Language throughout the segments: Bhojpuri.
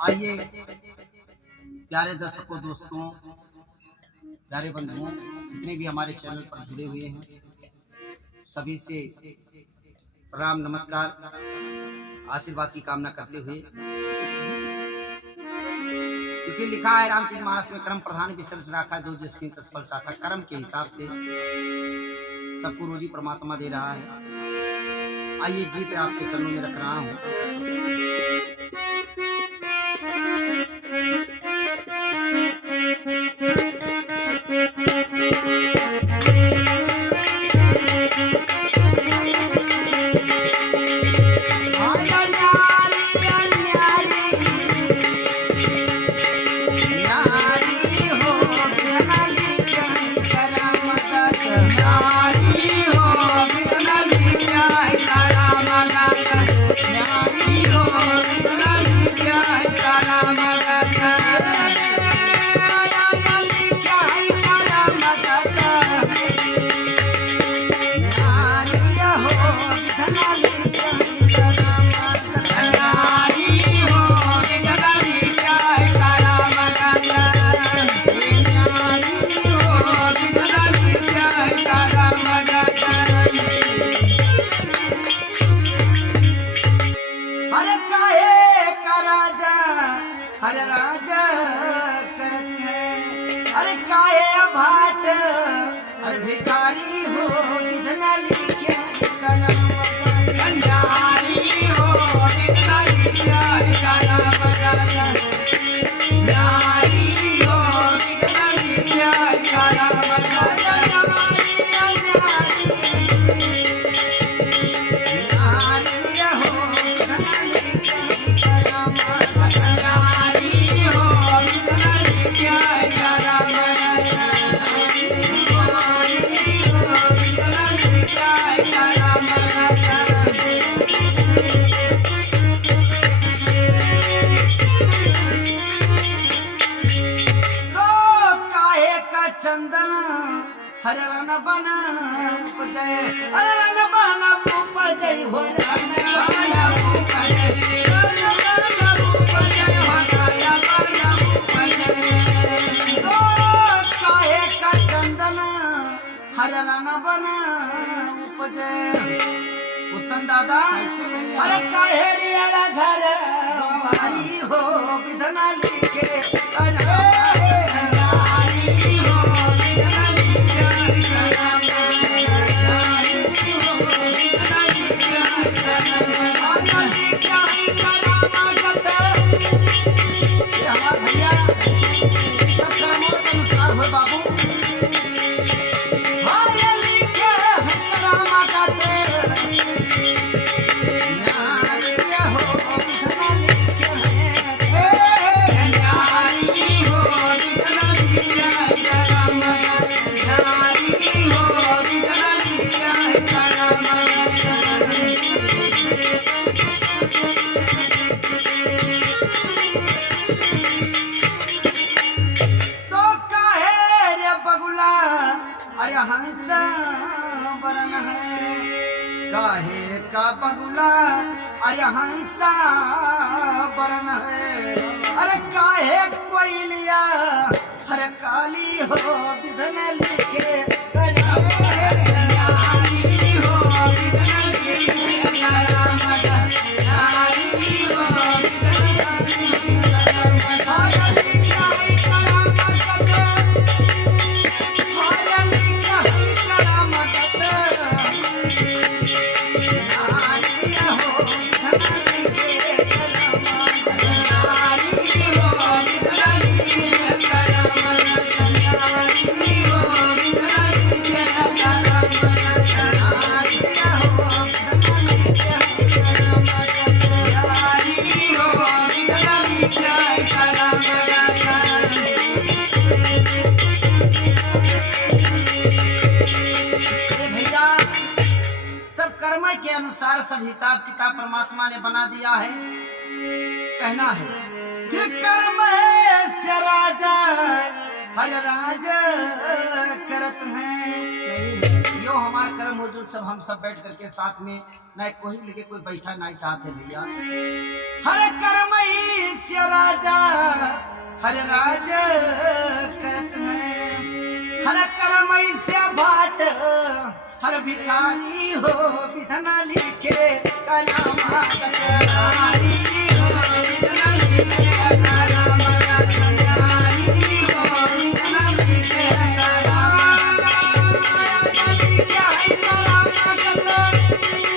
आइए प्यारे दर्शकों, दोस्तों, प्यारे बंधुओं, जितने भी हमारे चैनल पर जुड़े हुए हैं, सभी से प्रणाम, नमस्कार, आशीर्वाद की कामना करते हुए, क्योंकि लिखा है रामचरित मानस में कर्म प्रधान विसर्ज राखा, जो जिसकी तत्फल शाखा। कर्म के हिसाब से सबको रोजी परमात्मा दे रहा है। आइए गीत आपके चरणों में रख रहा हूँ। हर राजा करत है, अरे काहे भाट, अरे भिखारी हो विधना लिखे करम कंडारी हो विधना लिखे करम नारी हो विधना लिखे करम चंदन हर रन बन उपजय, हर रन बन उपजय हो रन बन उपजय, तो काहे का चंदन हर रन बन उपजय। उत्तम दादा हर काहे रिया घर भाई हो विधना लिखे हंस बरन है, काहे का बगुला अरे हंसा बरन है, अरे काहे कोयलिया हर काली हो विधन लिखे के अनुसार सब हिसाब किताब परमात्मा ने बना दिया है। कहना है कि कर्म से राजा हर राज करत हैं। यो हमार कर्म मौजूद सब हम सब बैठ करके साथ में, न कोई लेके कोई बैठा नहीं चाहते भैया। हर कर्म से राजा हर राज करत है हर करमई से बाट हर भिखारी हो विधना लिखे कलामा कटारी हो विधना लिखे कलामा कटारी हो विधना लिखे कलामा क्या है कलामा कटारी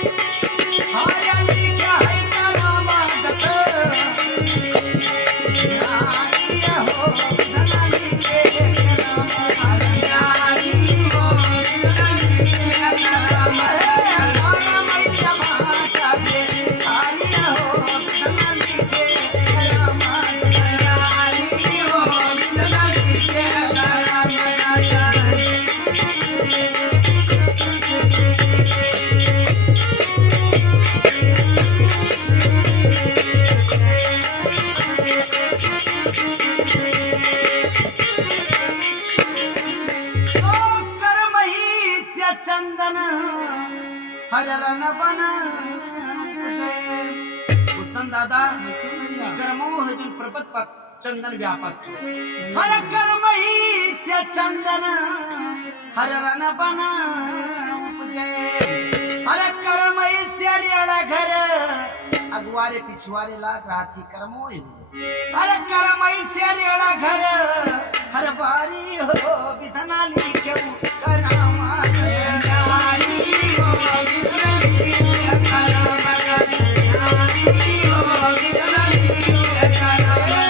चंदन हजरन बन उत्तम दादा कर्मो हजून प्रपत पक चंदन व्यापक हर कर्मही त्या चंदन हजरन बन उपजे हर कर्मही त्या रेड़ा घर अगवारे पिछवारे लाग राती कर्मो हर कर्मही से रेड़ा घर हर बारी हो विधना लिखे कलामा कटारी हो विधना लिखे कलामा कटारी हो विधना लिखे कलामा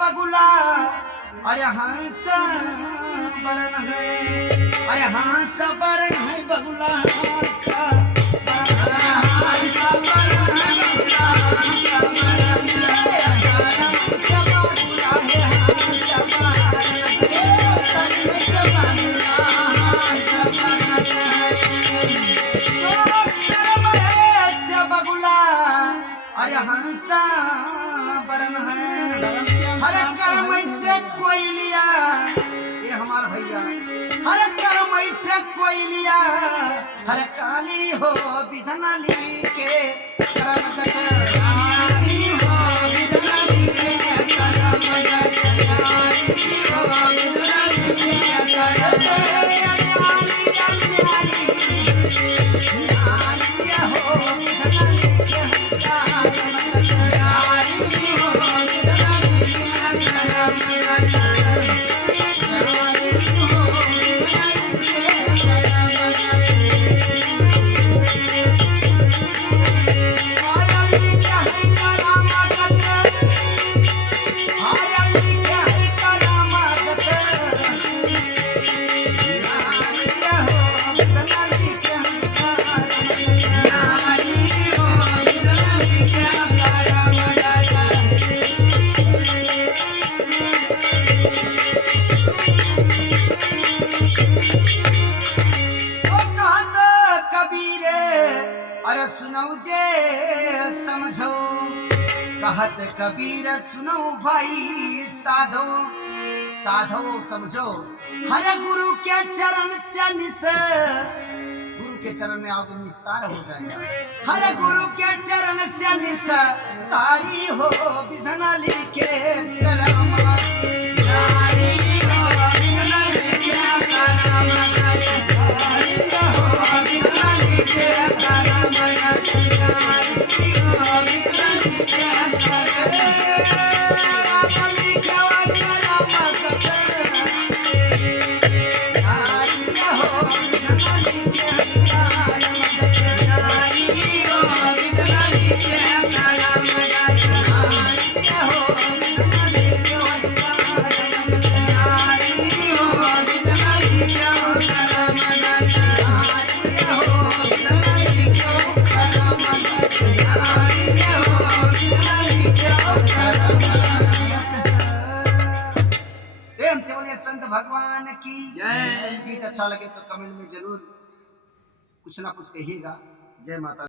बगुला अरे हंस बरन है अरे हंस बरन है बगुला हंस बगुला अरे हंस बरन है हर कर्म से कोई लिया ये हमारा भैया हर कर्म से कोई लिया हर काली हो विधना लिखे कर्म कटारी हो विधना लिखे कर्म कटारी हो विधना लिखे कटारी हो विधना लिखे अरे सुनो जे समझो कहत कबीर सुनो भाई साधो साधो समझो हर गुरु के चरण त्यानिस गुरु के चरण में आओ तो निस्तार हो जाएगा हर गुरु के चरण से निस तारी हो विधना लिखे कलामा तारी हो विधना लिखे कलामा तारी हो विधना लिखे कलामा प्रेम से बोले संत भगवान की जय। गीत अच्छा लगे तो कमेंट में जरूर कुछ ना कुछ कहिएगा। जय माता।